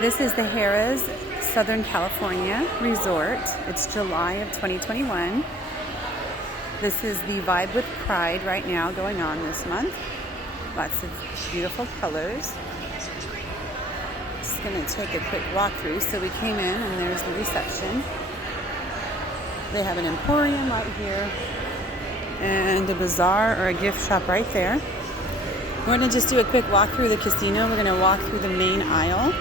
This is the Harrah's Southern California Resort. It's July of 2021. This is the Vibe with Pride right now going on this month. Lots of beautiful colors. Just going to take a quick walkthrough. So we came in and there's the reception. They have an emporium right here and a bazaar or a gift shop right there. We're going to just do a quick walk through the casino. We're going to walk through the main aisle.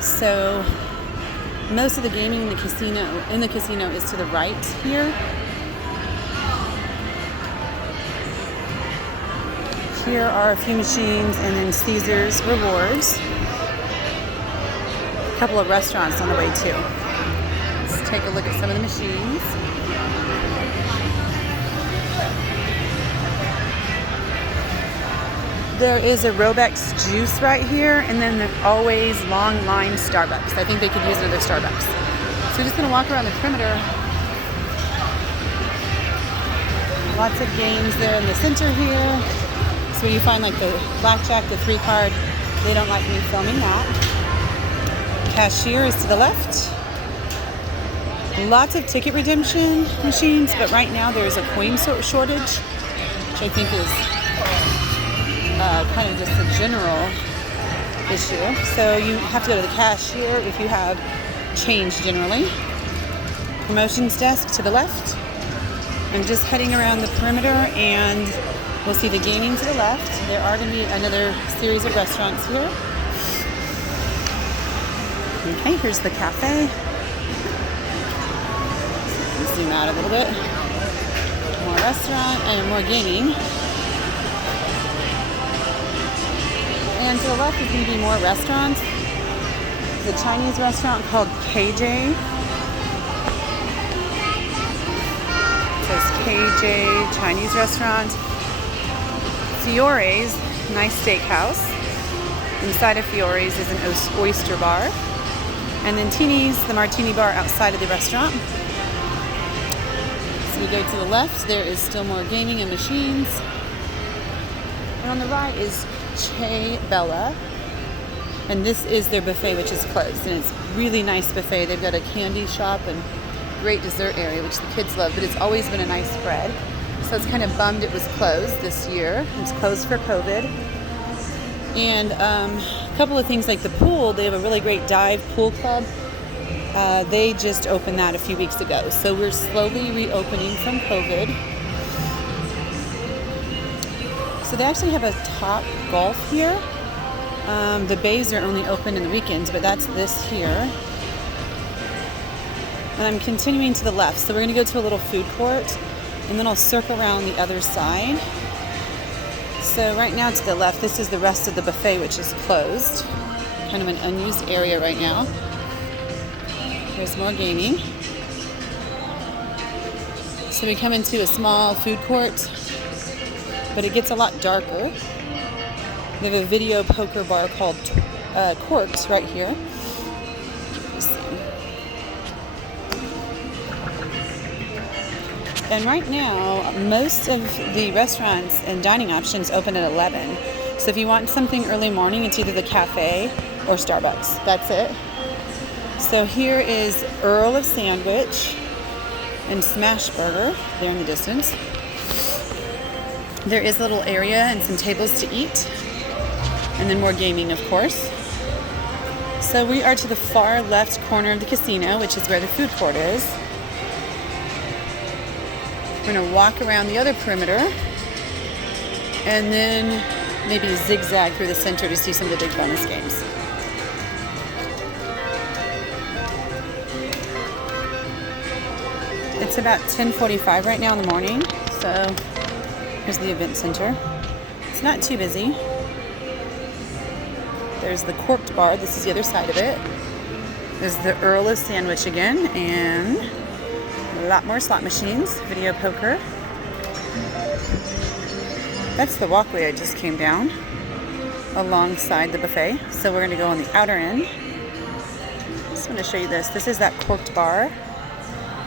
So most of the gaming in the casino is to the right here. Here are a few machines and then Caesar's Rewards. A couple of restaurants on the way too. Let's take a look at some of the machines. There is a Robex juice right here, and then the always long line Starbucks. I think they could use another Starbucks. So we're just gonna walk around the perimeter. Lots of games there in the center here. So you find like the blackjack, the 3-card. They don't like me filming that. Cashier is to the left. Lots of ticket redemption machines, but right now there's a coin shortage, which I think is kind of just a general issue. So you have to go to the cashier if you have change generally. Promotions desk to the left. I'm just heading around the perimeter and we'll see the gaming to the left. There are going to be another series of restaurants here. Okay, here's the cafe. Zoom out a little bit. More restaurant and more gaming. And to the left is going to be more restaurants. There's a Chinese restaurant called KJ. It says KJ Chinese restaurant. Fiore's, nice steakhouse. Inside of Fiore's is an oyster bar. And then Teeny's, the martini bar outside of the restaurant. So we go to the left, there is still more gaming and machines. And on the right is Che Bella, and this is their buffet, which is closed, and it's really nice buffet. They've got a candy shop and great dessert area, which the kids love, but it's always been a nice spread. So it's kind of bummed it was closed this year. It's closed for COVID. And a couple of things like the pool, they have a really great dive pool club. They just opened that a few weeks ago, so we're slowly reopening from COVID. So they actually have a Top Golf here. The bays are only open in the weekends, but that's this here. And I'm continuing to the left. So we're gonna go to a little food court and then I'll circle around the other side. So right now to the left, this is the rest of the buffet, which is closed. Kind of an unused area right now. There's more gaming. So we come into a small food court, but it gets a lot darker. They have a video poker bar called Corks right here. And right now, most of the restaurants and dining options open at 11. So if you want something early morning, it's either the cafe or Starbucks. That's it. So here is Earl of Sandwich and Smash Burger there in the distance. There is a little area and some tables to eat. And then more gaming, of course. So we are to the far left corner of the casino, which is where the food court is. We're going to walk around the other perimeter and then maybe zigzag through the center to see some of the big bonus games. It's about 10:45 right now in the morning, so here's the event center. It's not too busy. There's the corked bar. This is the other side of it. There's the Earl of Sandwich again, and a lot more slot machines, video poker. That's the walkway I just came down alongside the buffet. So we're going to go on the outer end. Just want to show you this. This is that corked bar.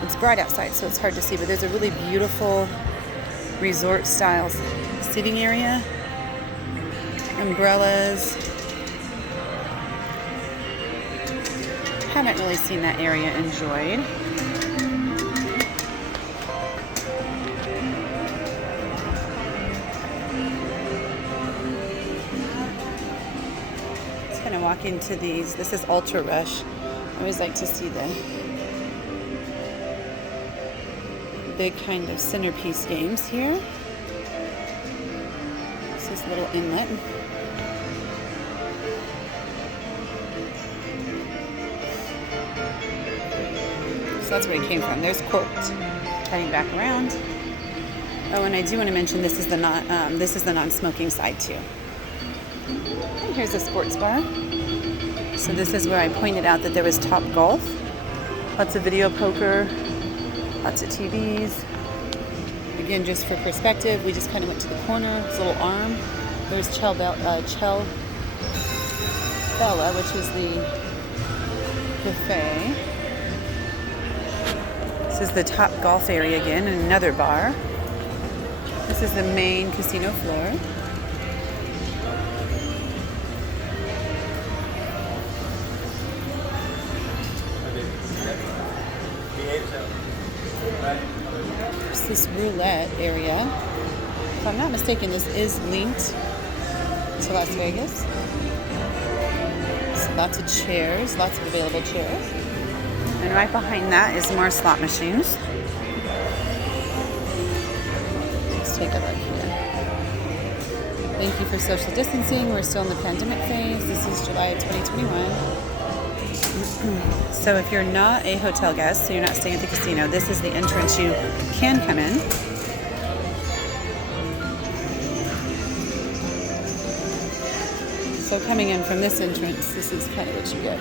It's bright outside, so it's hard to see, but there's a really beautiful resort style sitting area. Umbrellas. haven't really seen that area enjoyed. Let's kind of walk into these. This is Ultra Rush. I always like to see the big kind of centerpiece games here. This is a little inlet. So that's where it came from. There's Corked. Turning back around. Oh, and I do want to mention this is the non-smoking side too. And here's a sports bar. So this is where I pointed out that there was Top Golf. Lots of video poker. Lots of TVs. Again, just for perspective, we just kind of went to the corner. This little arm. There's Chell Bella, which is the buffet. This is the Top Golf area again, and another bar. This is the main casino floor. There's this roulette area. If I'm not mistaken, this is linked to Las Vegas. So lots of chairs, lots of available chairs. And right behind that is more slot machines. Let's take a look here. Thank you for social distancing. We're still in the pandemic phase. This is July of 2021. So if you're not a hotel guest, so you're not staying at the casino, this is the entrance you can come in. So coming in from this entrance, this is kind of what you get.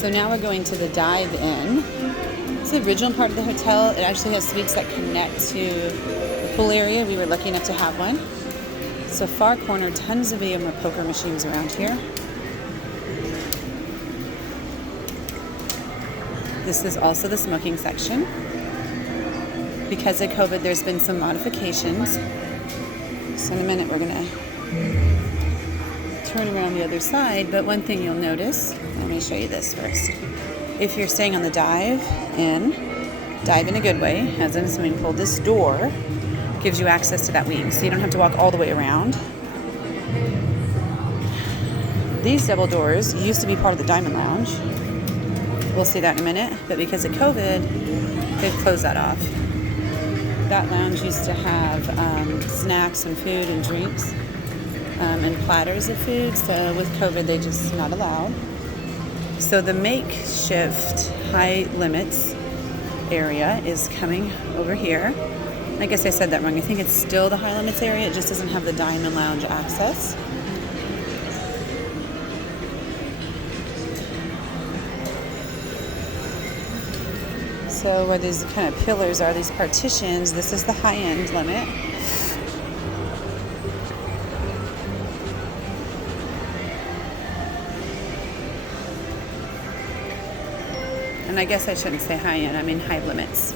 So now we're going to the dive-in. It's the original part of the hotel. It actually has suites that connect to the pool area. We were lucky enough to have one. So far corner, tons of video poker machines around here. This is also the smoking section. Because of COVID, there's been some modifications. So in a minute, we're gonna turn around the other side. But one thing you'll notice, let me show you this first. If you're staying on the dive in a good way, as in a swimming pool, this door gives you access to that wing, so you don't have to walk all the way around. These double doors used to be part of the Diamond Lounge. We'll see that in a minute, but because of COVID, they've closed that off. That lounge used to have snacks and food and drinks and platters of food, so with COVID, they just not allowed. So the makeshift high limits area is coming over here. I guess I said that wrong. I think it's still the high limits area. It just doesn't have the Diamond Lounge access. So where these kind of pillars are, these partitions, this is the high-end limit. And I guess I shouldn't say high-end, I mean high limits.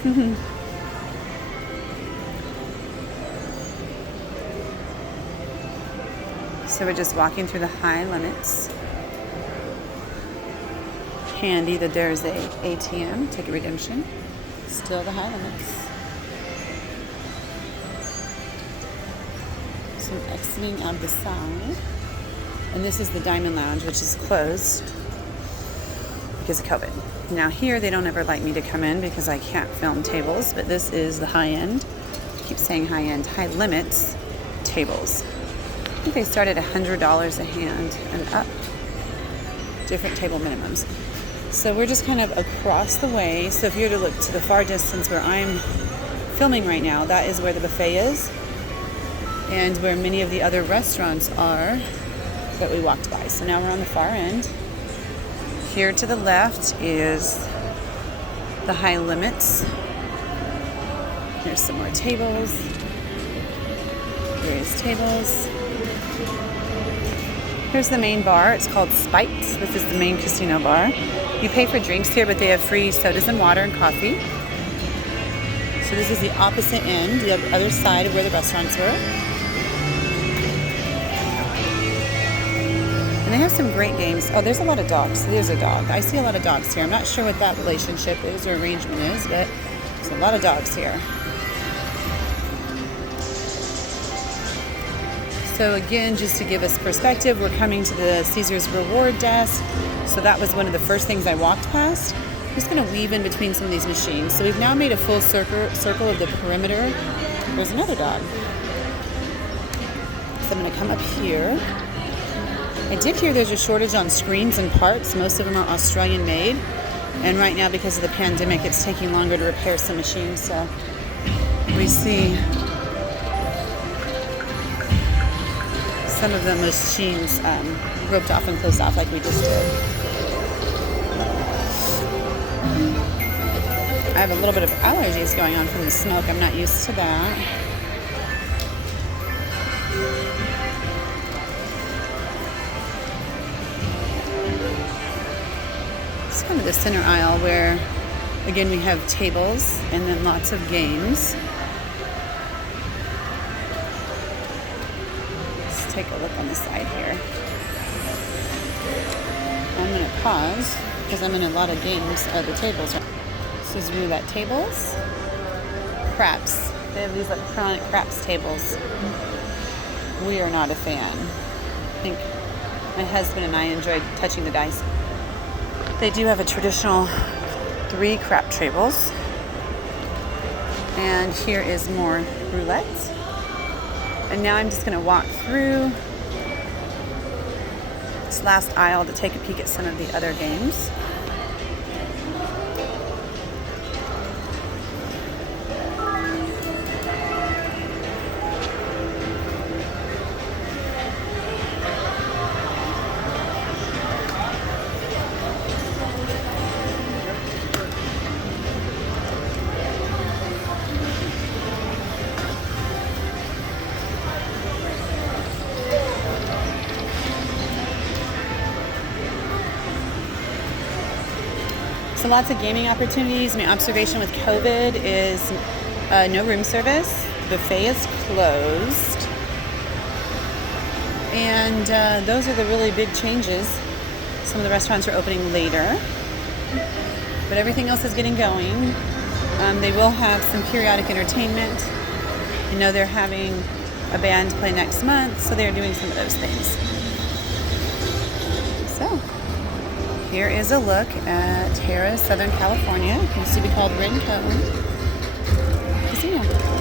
So we're just walking through the high limits. Handy that there's a ATM, ticket redemption. Still the high limits. So I'm exiting out the side. And this is the Diamond Lounge, which is closed because of COVID. Now here, they don't ever like me to come in because I can't film tables, but this is the high end. I keep saying high end, high limits tables. I think they start at $100 a hand and up. Different table minimums. So we're just kind of across the way. So if you were to look to the far distance where I'm filming right now, that is where the buffet is and where many of the other restaurants are that we walked by. So now we're on the far end. Here to the left is the high limits. There's some more tables. Various tables. Here's the main bar. It's called Spikes. This is the main casino bar. You pay for drinks here, but they have free sodas and water and coffee. So this is the opposite end, the other side of where the restaurants were. And they have some great games. Oh, there's a lot of dogs. There's a dog. I see a lot of dogs here. I'm not sure what that relationship is or arrangement is, but there's a lot of dogs here. So again, just to give us perspective, we're coming to the Caesars reward desk. So that was one of the first things I walked past. I'm just going to weave in between some of these machines. So we've now made a full circle of the perimeter. There's another dog. So I'm going to come up here. I did hear there's a shortage on screens and parts. Most of them are Australian made. And right now, because of the pandemic, it's taking longer to repair some machines. So we see some of the machines roped off and closed off like we just did. I have a little bit of allergies going on from the smoke. I'm not used to that. It's kind of the center aisle where, again, we have tables and then lots of games. Take a look on the side here. I'm going to pause because I'm in a lot of games at the tables. This is roulette tables. Craps. They have these electronic craps tables. We are not a fan. I think my husband and I enjoyed touching the dice. They do have a traditional 3 crap tables. And here is more roulette. And now I'm just going to walk through this last aisle to take a peek at some of the other games. So lots of gaming opportunities. My observation with COVID is no room service. Buffet is closed. And those are the really big changes. Some of the restaurants are opening later. But everything else is getting going. They will have some periodic entertainment. You know, they're having a band play next month, so they're doing some of those things. So here is a look at Harrah, Southern California. It used to be called Rincon Casino.